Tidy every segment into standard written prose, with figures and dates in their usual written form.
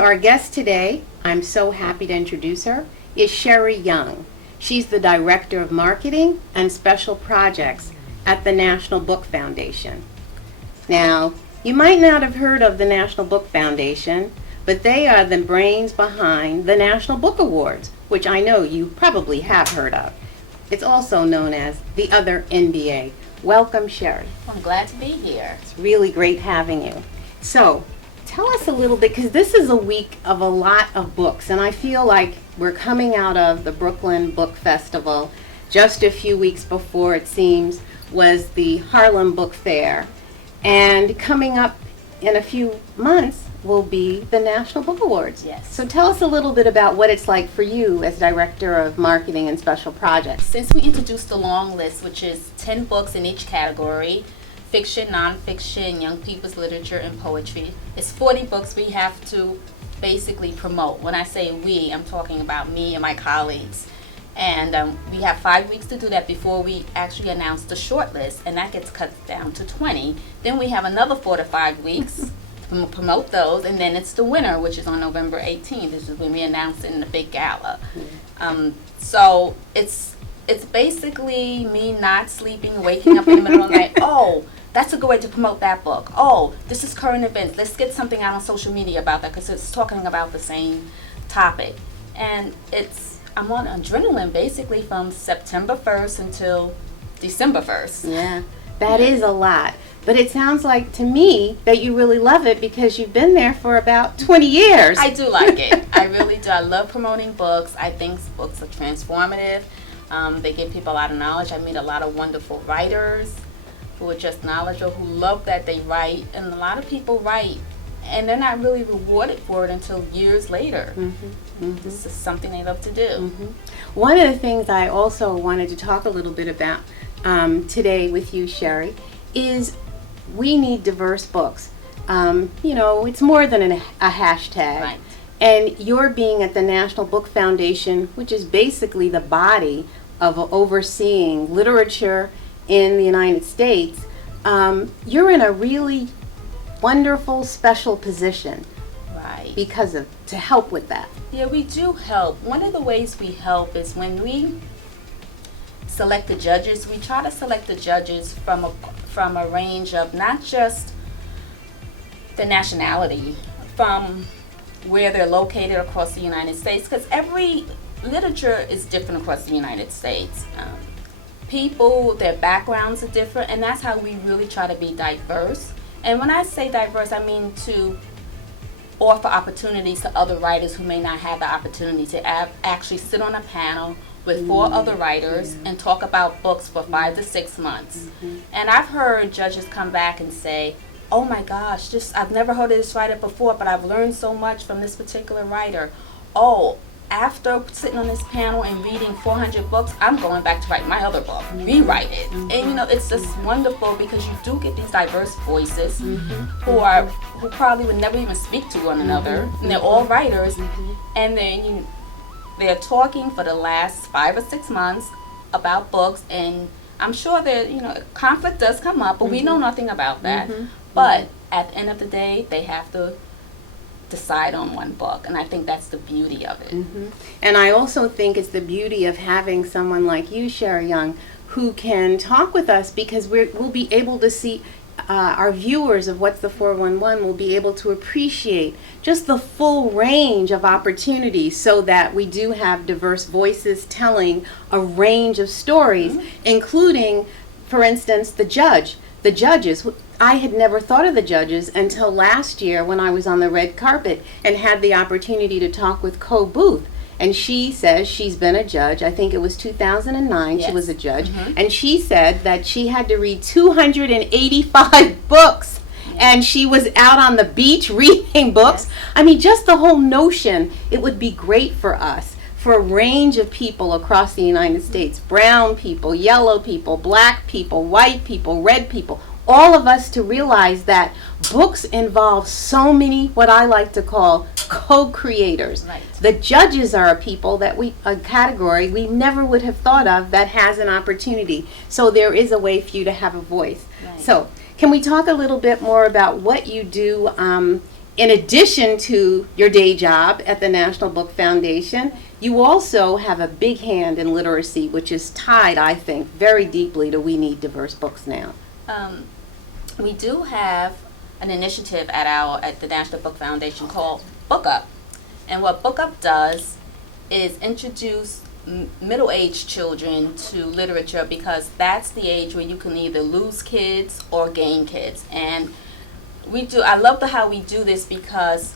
So our guest today, I'm so happy to introduce her, is Sherri Young. She's the Director of Marketing and Special Projects at the National Book Foundation. Now, you might not have heard of the National Book Foundation, but they are the brains behind the National Book Awards, which I know you probably have heard of. It's also known as the other NBA. Welcome, Sherri. I'm glad to be here. It's really great having you. So, tell us a little bit, because this is a week of a lot of books, and I feel like we're coming out of the Brooklyn Book Festival. Just a few weeks before, it seems, was the Harlem Book Fair. And coming up in a few months will be the National Book Awards. Yes. So tell us a little bit about what it's like for you as Director of Marketing and Special Projects. Since we introduced the long list, which is 10 books in each category, fiction, nonfiction, young people's literature, and poetry, it's 40 books we have to basically promote. When I say we, I'm talking about me and my colleagues. And we have 5 weeks to do that before we actually announce the short list, and that gets cut down to 20. Then we have another 4 to 5 weeks to promote those, and then it's the winner, which is on November 18th. This is when we announce it in the big gala. So it's basically me not sleeping, waking up in the middle of the night. Oh, that's a good way to promote that book. Oh, this is current events. Let's get something out on social media about that, because it's talking about the same topic. And I'm on adrenaline basically from September 1st until December 1st. Yeah, that is a lot. But it sounds like to me that you really love it because you've been there for about 20 years. I do like it. I really do. I love promoting books. I think books are transformative. They give people a lot of knowledge. I meet a lot of wonderful writers who are just knowledgeable, who love that they write. And a lot of people write, and they're not really rewarded for it until years later. This is something they love to do. One of the things I also wanted to talk a little bit about today with you, Sherri, is we need diverse books. It's more than a hashtag. Right. And your being at the National Book Foundation, which is basically the body of overseeing literature in the United States, you're in a really wonderful, special position. Right. To help with that. Yeah, we do help. One of the ways we help is when we select the judges, we try to select the judges from a range of not just the nationality, from where they're located across the United States, because every literature is different across the United States. People, their backgrounds are different, and that's how we really try to be diverse. And when I say diverse, I mean to offer opportunities to other writers who may not have the opportunity to actually sit on a panel with 4 other writers and talk about books for 5 to 6 months. And I've heard judges come back and say, oh my gosh, I've never heard of this writer before, but I've learned so much from this particular writer. Oh, after sitting on this panel and reading 400 books, I'm going back to write my other book, rewrite it. And it's just wonderful because you do get these diverse voices who probably would never even speak to one another, and they're all writers, and then they're talking for the last 5 or 6 months about books, and I'm sure that conflict does come up, but we know nothing about that. But at the end of the day, they have to decide on one book, and I think that's the beauty of it. And I also think it's the beauty of having someone like you, Sherri Young, who can talk with us, because we'll be able to see our viewers of What's the 411 will be able to appreciate just the full range of opportunities, so that we do have diverse voices telling a range of stories, including, for instance, the judges. I had never thought of the judges until last year when I was on the red carpet and had the opportunity to talk with Co Booth. And she says she's been a judge. I think it was 2009 Yes. She was a judge. And she said that she had to read 285 books. And she was out on the beach reading books. Yes. I mean, just the whole notion, it would be great for us, for a range of people across the United States, brown people, yellow people, black people, white people, red people, all of us to realize that books involve so many, what I like to call co-creators. Right. The judges are a category we never would have thought of that has an opportunity. So there is a way for you to have a voice. Right. So can we talk a little bit more about what you do in addition to your day job at the National Book Foundation, you also have a big hand in literacy, which is tied, I think, very deeply to We Need Diverse Books Now. We do have an initiative at the National Book Foundation called Book Up. And what Book Up does is introduce middle-aged children to literature, because that's the age where you can either lose kids or gain kids. And I love how we do this, because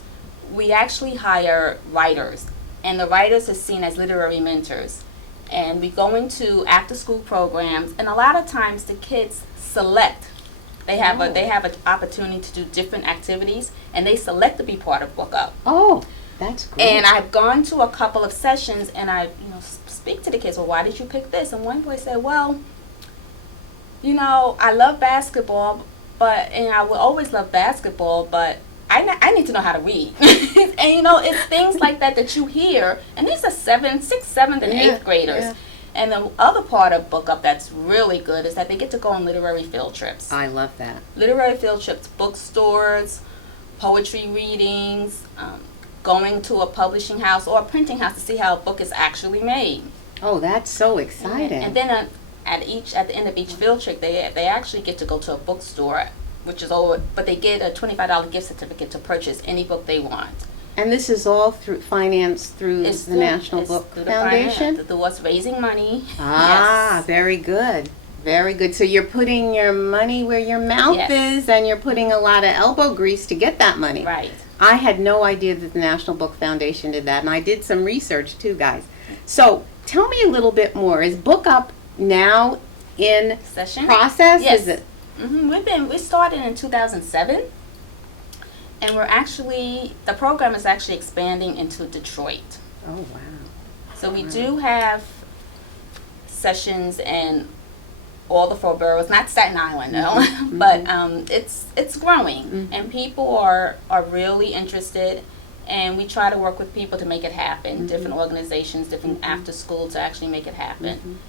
we actually hire writers, and the writers are seen as literary mentors. And we go into after-school programs, and a lot of times the kids select. They have an opportunity to do different activities, and they select to be part of Book Up. Oh, that's great. And I've gone to a couple of sessions, and I speak to the kids. Well, why did you pick this? And one boy said, well, I love basketball, and I will always love basketball, but I need to know how to read. And it's things like that you hear, and these are 6th, 7th, and 8th graders. Yeah. And the other part of Book Up that's really good is that they get to go on literary field trips. I love that. Literary field trips, bookstores, poetry readings, going to a publishing house or a printing house to see how a book is actually made. Oh, that's so exciting. And then at the end of each field trip, they actually get to go to a bookstore, but they get a $25 gift certificate to purchase any book they want. And this is all financed through the National Book Foundation? The what's raising money. Ah, yes. Very good. Very good. So you're putting your money where your mouth is, and you're putting a lot of elbow grease to get that money. Right. I had no idea that the National Book Foundation did that, and I did some research too, guys. So tell me a little bit more. Is Book Up now in session process? Yes. Is it? We started in 2007. And the program is actually expanding into Detroit. Oh, wow. So we do have sessions in all the 4 boroughs, not Staten Island though, Mm-hmm. but it's growing, and people are really interested, and we try to work with people to make it happen, different organizations, different after school to actually make it happen.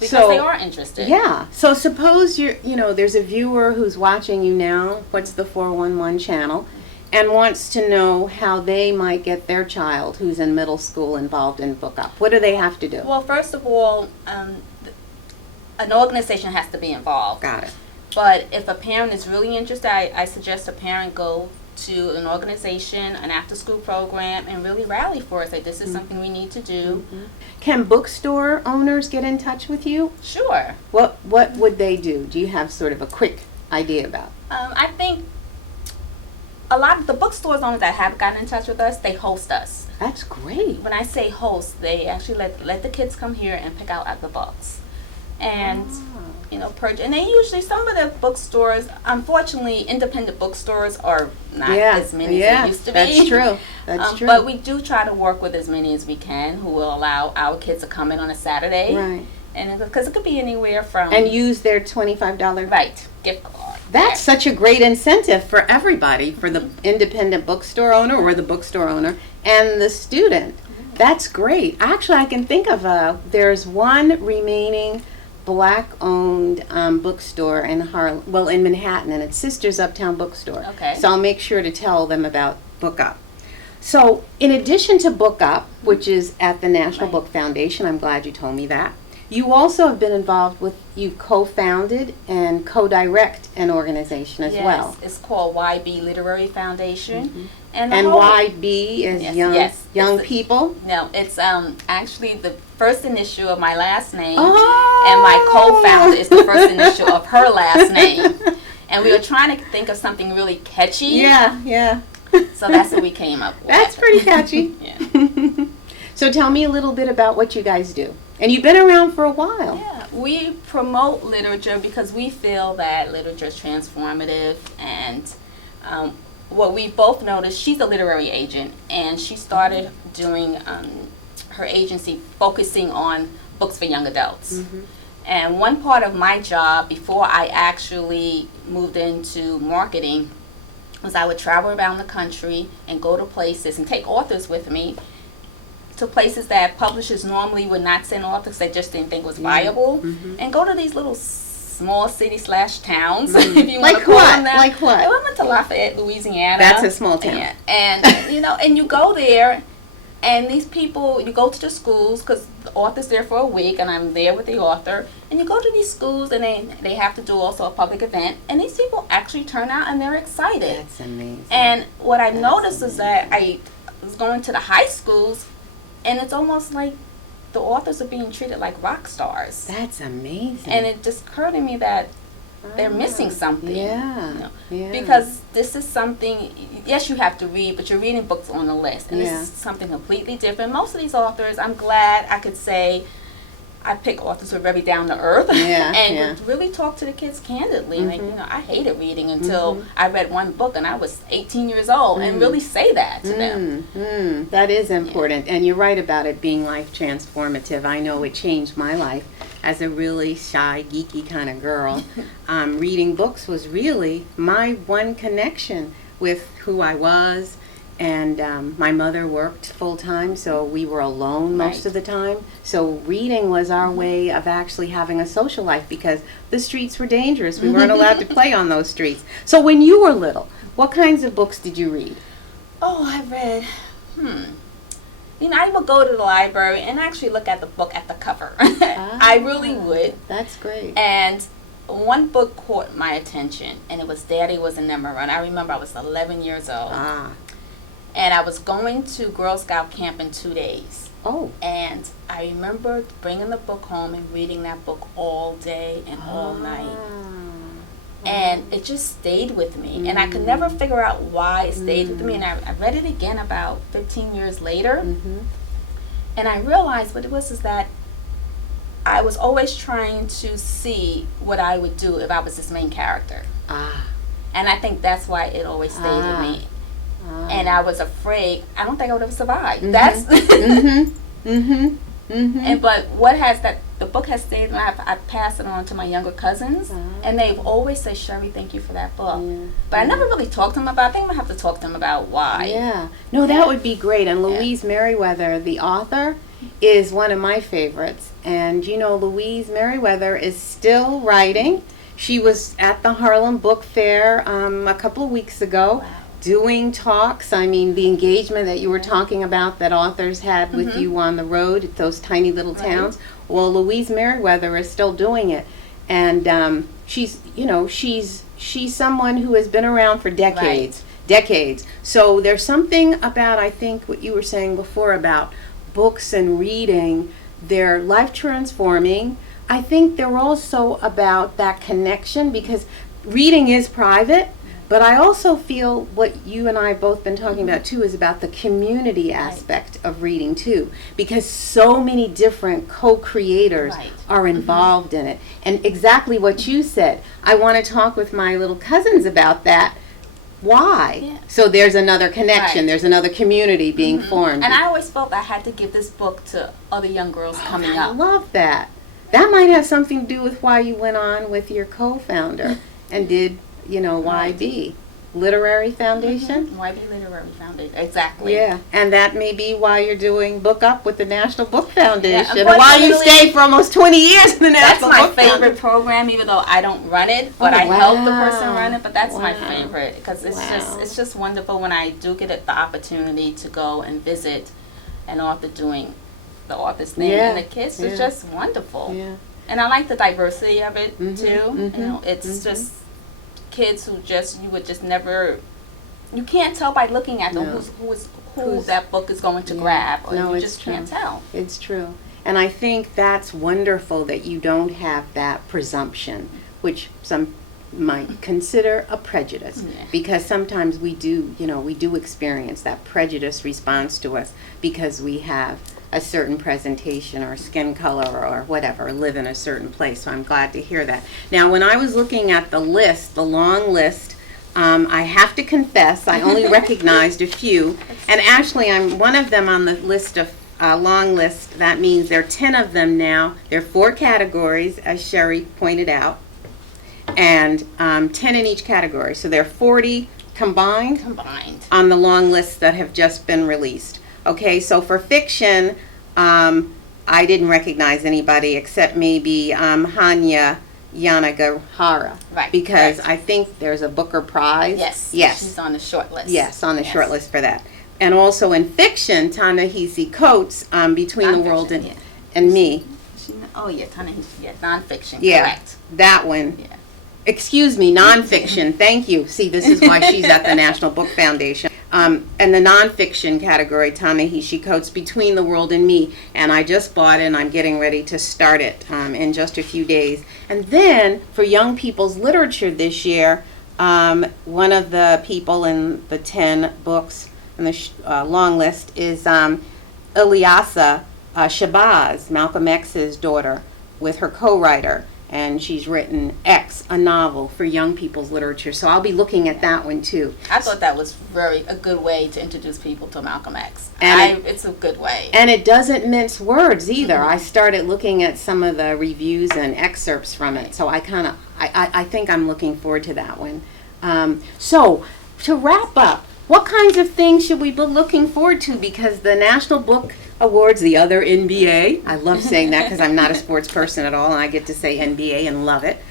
Because they are interested. Yeah. So suppose there's a viewer who's watching you now, what's the 411 channel, and wants to know how they might get their child who's in middle school involved in Book Up. What do they have to do? Well, first of all, an organization has to be involved. Got it. But if a parent is really interested, I suggest a parent go to an organization, an after-school program, and really rally for it. Say, this is something we need to do. Can bookstore owners get in touch with you? Sure. What would they do? Do you have sort of a quick idea about? I think a lot of the bookstores owners that have gotten in touch with us, they host us. That's great. When I say host, they actually let the kids come here and pick out the books. And purchase. And they usually, some of the bookstores, unfortunately, independent bookstores are not as many as they used to be. That's true. That's true. But we do try to work with as many as we can who will allow our kids to come in on a Saturday. Right. And because it could be anywhere from... And use their $25... Right, gift card. That's such a great incentive for everybody, for the independent bookstore owner or the bookstore owner and the student. That's great. Actually, I can think of there's one remaining Black-owned bookstore in Manhattan, and it's Sisters Uptown Bookstore. Okay. So I'll make sure to tell them about Book Up. So in addition to Book Up, which is at the National Book Foundation, I'm glad you told me that, you also have been involved you've co-founded and co-direct an organization as well. Yes, it's called YB Literary Foundation. And YB is young people? No, it's actually the first initial of my last name, Oh. and my co-founder is the first initial of her last name. And we were trying to think of something really catchy. Yeah. So that's what we came up with. That's pretty catchy. Yeah. So tell me a little bit about what you guys do. And you've been around for a while. Yeah, we promote literature because we feel that literature is transformative, and what we both noticed, she's a literary agent, and she started doing her agency focusing on books for young adults. And one part of my job before I actually moved into marketing was I would travel around the country and go to places and take authors with me to places that publishers normally would not send authors, they just didn't think was viable, and go to these little small city / towns, if you want Like to call what? them that. Like what? I went to Lafayette, Louisiana. That's a small town. And you know, and you go there, and these people, you go to the schools, because the author's there for a week, and I'm there with the author, and you go to these schools, and they have to do also a public event, and these people actually turn out, and they're excited. That's amazing. And what I've noticed is that I was going to the high schools, and it's almost like the authors are being treated like rock stars. That's amazing. And it just occurred to me that they're missing something. Yeah. You know? Yeah. Because this is something, yes, you have to read, but you're reading books on the list. And Yeah. this is something completely different. Most of these authors, I'm glad I could say, I pick authors who are very down to earth Yeah, and yeah. would really talk to the kids candidly. Mm-hmm. Like, you know, I hated reading until I read one book and I was 18 years old and really say that to them. That is important. And you're right about it being life transformative. I know it changed my life as a really shy, geeky kind of girl. Reading books was really my one connection with who I was. And my mother worked full time, so we were alone most of the time. So reading was our way of actually having a social life, because the streets were dangerous. We weren't allowed to play on those streets. So when you were little, what kinds of books did you read? Oh, I read, You know, I would go to the library and actually look at the book at the cover. I really would. That's great. And one book caught my attention, and it was Daddy Was a Number Run. I remember I was 11 years old. And I was going to Girl Scout camp in 2 days. Oh. And I remember bringing the book home and reading that book all day and all night. And it just stayed with me. And I could never figure out why it stayed with me. And I read it again about 15 years later. And I realized what it was is that I was always trying to see what I would do if I was this main character. And I think that's why it always stayed with me. And I was afraid, I don't think I would have survived. That's and but what has that, the book has stayed, and I've passed it on to my younger cousins, and they've always said, Sherri, thank you for that book. But I never really talked to them about it. I think I'm going to have to talk to them about why. Yeah. No, that would be great. And Louise Merriweather, the author, is one of my favorites. And you know, Louise Merriweather is still writing. She was at the Harlem Book Fair a couple of weeks ago. Doing talks. I mean, the engagement that you were talking about that authors had with you on the road at those tiny little towns. Well, Louise Merriweather is still doing it, and she's, you know, she's someone who has been around for decades. So there's something about, I think, what you were saying before about books and reading. They're life transforming. I think they're also about that connection, because reading is private. But I also feel what you and I have both been talking about too is about the community aspect of reading too, because so many different co-creators are involved in it. And exactly what you said, I want to talk with my little cousins about that. Why? So there's another connection, there's another community being formed. And I always felt I had to give this book to other young girls coming up. I love that. That might have something to do with why you went on with your co-founder and did, you know, YB, Literary Foundation? YB Literary Foundation, exactly. Yeah, and that may be why you're doing Book Up with the National Book Foundation, Yeah, why you stayed for almost 20 years in the National Book Foundation. That's my favorite program, even though I don't run it, but I help the person run it, but that's my favorite, because it's just wonderful when I do get the opportunity to go and visit an author doing the author's thing, and the kids is just wonderful. And I like the diversity of it, too. You know, it's just kids who you would just never, you can't tell by looking at them who that book is going to grab, or you just can't tell. It's true. And I think that's wonderful that you don't have that presumption, which some might consider a prejudice, because sometimes we do experience that prejudice response to us because we have a certain presentation or skin color or whatever, live in a certain place. So I'm glad to hear that. Now, when I was looking at the list, the long list, I have to confess, I only recognized a few. And actually, I'm one of them on the list of long list. That means there are 10 of them now. There are 4 categories, as Sherri pointed out, and 10 in each category. So there are 40 combined on the long list that have just been released. Okay, so for fiction, I didn't recognize anybody except maybe Hanya Yanagihara. Right, Because right. I think there's a Booker Prize. Yes. Yes. She's on the short list. Yes, on the Yes. short list for that. And also in fiction, Ta-Nehisi Coates, Between the World Nonfiction, yeah. and Me. Oh yeah, Ta-Nehisi. Yeah, nonfiction. Yeah, Correct. that one. Yeah. Excuse me, nonfiction. Thank you. See, this is why she's at the National Book Foundation. And the nonfiction category, Ta-Nehisi Coates, Between the World and Me. And I just bought it, and I'm getting ready to start it in just a few days. And then for young people's literature this year, one of the people in the 10 books in the long list is Ilyasah Shabazz, Malcolm X's daughter, with her co-writer. And she's written X, a novel for young people's literature. So I'll be looking at that one too. I thought that was a good way to introduce people to Malcolm X. And it's a good way. And it doesn't mince words either. I started looking at some of the reviews and excerpts from it. So I think I'm looking forward to that one. So to wrap up, what kinds of things should we be looking forward to? Because the National Book Awards, the other NBA, I love saying that because I'm not a sports person at all, and I get to say NBA and love it.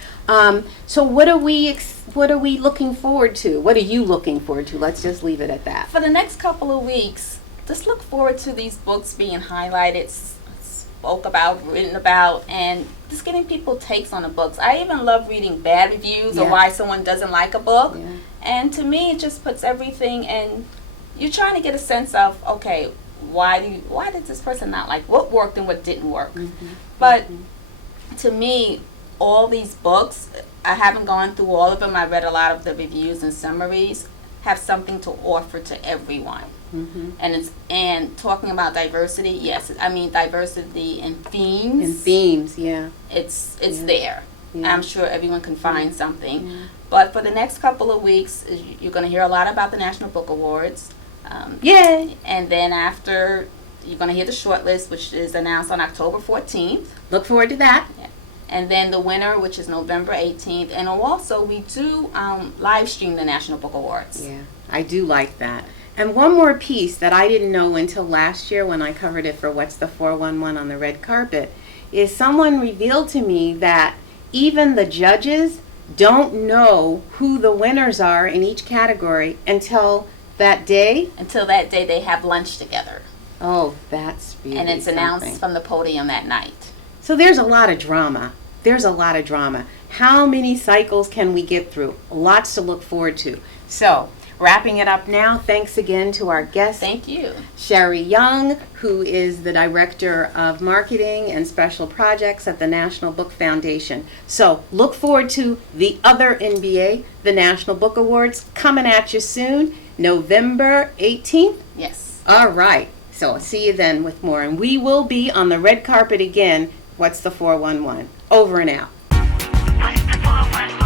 So what are we looking forward to? What are you looking forward to? Let's just leave it at that. For the next couple of weeks, just look forward to these books being highlighted, spoke about, written about, and just getting people takes on the books. I even love reading bad reviews or why someone doesn't like a book. Yeah. And to me, it just puts everything, and you're trying to get a sense of, okay, why did this person not like, what worked and what didn't work. But to me, all these books, I haven't gone through all of them, I read a lot of the reviews and summaries, have something to offer to everyone. And talking about diversity, yes, I mean diversity in themes. In themes, yeah. It's there. Yeah. I'm sure everyone can find something. But for the next couple of weeks, you're going to hear a lot about the National Book Awards. Yay! And then after, you're going to hear the shortlist, which is announced on October 14th. Look forward to that. And then the winner, which is November 18th. And also, we do live stream the National Book Awards. Yeah, I do like that. And one more piece that I didn't know until last year when I covered it for What's the 411 on the red carpet is someone revealed to me that even the judges don't know who the winners are in each category until that day. Until that day, they have lunch together. Oh, that's really And it's announced from the podium that night. So there's a lot of drama. There's a lot of drama. How many cycles can we get through? Lots to look forward to. So, wrapping it up now, thanks again to our guest. Thank you. Sherri Young, who is the Director of Marketing and Special Projects at the National Book Foundation. So, look forward to the other NBA, the National Book Awards, coming at you soon, November 18th. Yes. All right. So, see you then with more. And we will be on the red carpet again. What's the 411? Over and out. What's the 411?